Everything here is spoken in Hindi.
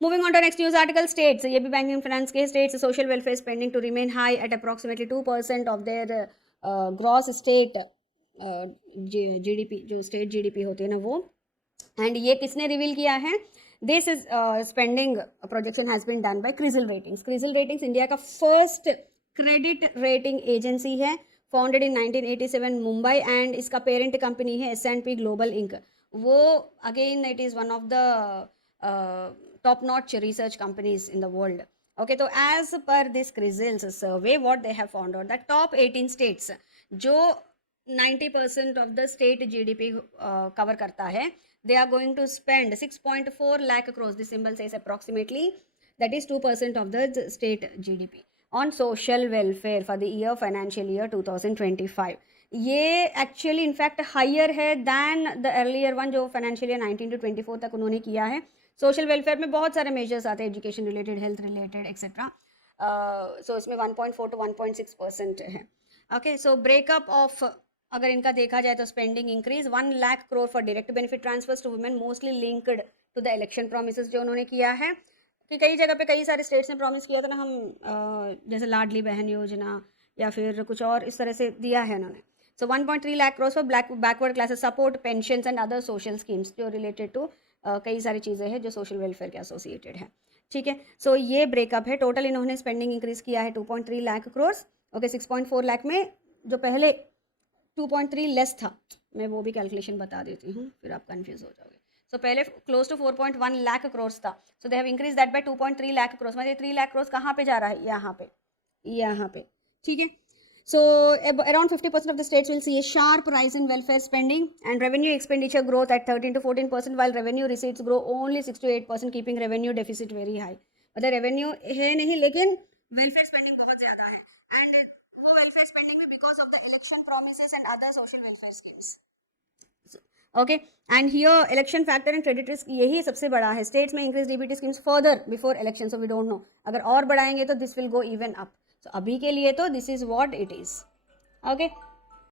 Moving on to next news article, states, ये भी बैंकिंग फाइनेंस के, states social welfare spending to remain high at approximately 2% of their gross state GDP, जो state GDP होती है ना वो, एंड ये किसने रिवील किया है? This is spending projection has been done by CRISIL ratings. CRISIL ratings India का फर्स्ट क्रेडिट रेटिंग एजेंसी है, फाउंडेड इन 1987 मुंबई, एंड इसका पेरेंट कंपनी है S&P ग्लोबल इंक। वो again it is one of the top notch research companies in the world. Okay, तो as per this CRISIL's survey what they have found out that top 18 states जो 90% of the state GDP cover करता है, they are going to spend 6.4 lakh crores, this symbol says approximately, that is 2% of the state GDP on social welfare for the year financial year 2025. ये एक्चुअली इनफैक्ट हायर है दैन द अर्लियर वन जो फाइनेंशियल ईयर 19 to 24 तक उन्होंने किया है। सोशल वेलफेयर में बहुत सारे मेजर्स आते हैं, education related, health related etcetera, so इसमें 1.4 to 1.6% है। ओके, सो ब्रेकअप ऑफ अगर इनका देखा जाए तो spending increase 1 lakh crore for direct benefit transfers to women, mostly linked to the election promises जो उन्होंने किया है, कि कई जगह पे कई सारे स्टेट्स ने प्रॉमिस किया था ना, हम जैसे लाडली बहन योजना या फिर कुछ और इस तरह से दिया है उन्होंने। सो 1.3 lakh crore for backward classes support, pensions and other social schemes जो रिलेटेड टू कई सारी चीज़ें हैं जो सोशल वेलफेयर के एसोसिएटेड है। ठीक है, सो ये ब्रेकअप है। टोटल इन्होंने स्पेंडिंग इंक्रीज किया है 2.3 लाख करोड़। ओके, 6.4 लाख में जो पहले 2.3 लेस था, मैं वो भी कैलकुलेशन बता देती हूँ, फिर आप कंफ्यूज हो जाओगे। सो पहले क्लोज टू 4.1 लाख करोड़ था, so they have increase that by 2.3 lakh crore. मतलब 3 लाख करोड़ कहाँ पे जा रहा है? यहाँ पे। ठीक है, so around 50% of the states will see A sharp rise in welfare spending and revenue expenditure growth at 13 to 14%, while revenue receipts grow only 6 to 8%, keeping revenue deficit very high. मतलब रेवेन्यू है नहीं, लेकिन वेलफेयर स्पेंडिंग बहुत ज़्यादा है, एंड वो वेलफेयर स्पेंडिंग भी because of the election promises and other social welfare schemes. Okay, and here election factor and credit risk यही सबसे बड़ा है। स्टेट्स में increase DBT schemes further before election, so we don't know, अगर और बढ़ाएंगे तो this will go even up. So अभी के लिए तो this is what it is. Okay,